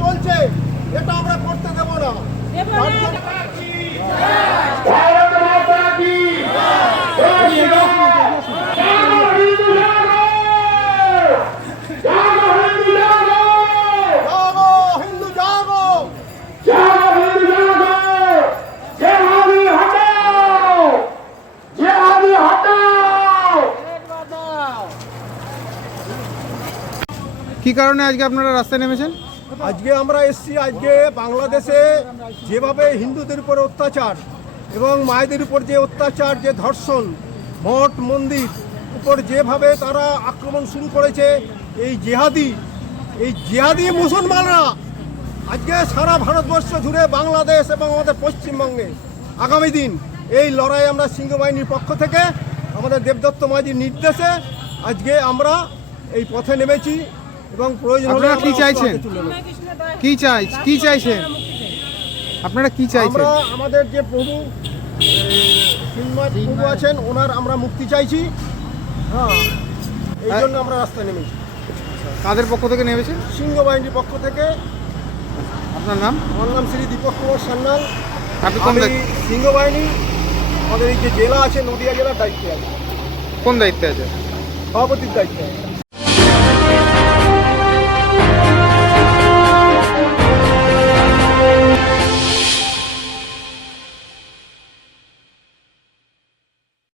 করতে এটা আমরা ভারত মাতা না জয় শ্রীরাম। জাগো হিন্দু জাগো জাগো হিন্দু জাগো জাগো হিন্দু জাগো জাগো হিন্দু জাগো জেহাদি হটাও জেহাদি হটাও কি কারণে আজকে আপনারা রাস্তায় নেমেছেন আজকে আমরা এসছি, আজকে বাংলাদেশে যেভাবে হিন্দুদের উপর অত্যাচার এবং মায়েদের উপর যে অত্যাচার, যে ধর্ষণ, মঠ, মন্দির উপর যেভাবে তারা আক্রমণ শুরু করেছে, এই জেহাদি এই জেহাদি মুসলমানরা আজকে সারা ভারতবর্ষ জুড়ে বাংলাদেশ এবং আমাদের পশ্চিমবঙ্গে আগামী দিন এই লড়াই আমরা সিংহবাহিনীর পক্ষ থেকে আমাদের দেবদত্ত মাঝির নির্দেশে আজকে আমরা এই পথে নেমেছি। এবং প্রয়োজন হলে আপনারা কি চাইছেন? কি চাই? কি চাইছেন? আপনারা কি চাইছেন? আমাদের যে প্রভু প্রভু আছেন ওনার আমরা মুক্তি চাইছি। হ্যাঁ। এই জন্য আমরা রাস্তায় নেমেছি। কাদের পক্ষ থেকে নেমেছেন? সিংহ বাহিনীর পক্ষ থেকে। আপনার নাম? আমার নাম শ্রী দীপক কুমার সান্যাল। আপনি কোন সিংহ বাহিনী আমাদের এই যে জেলা আছে নদিয়া জেলার দায়িত্বে আছে। কোন দায়িত্বে আছে সভাপতির দায়িত্বে আছে।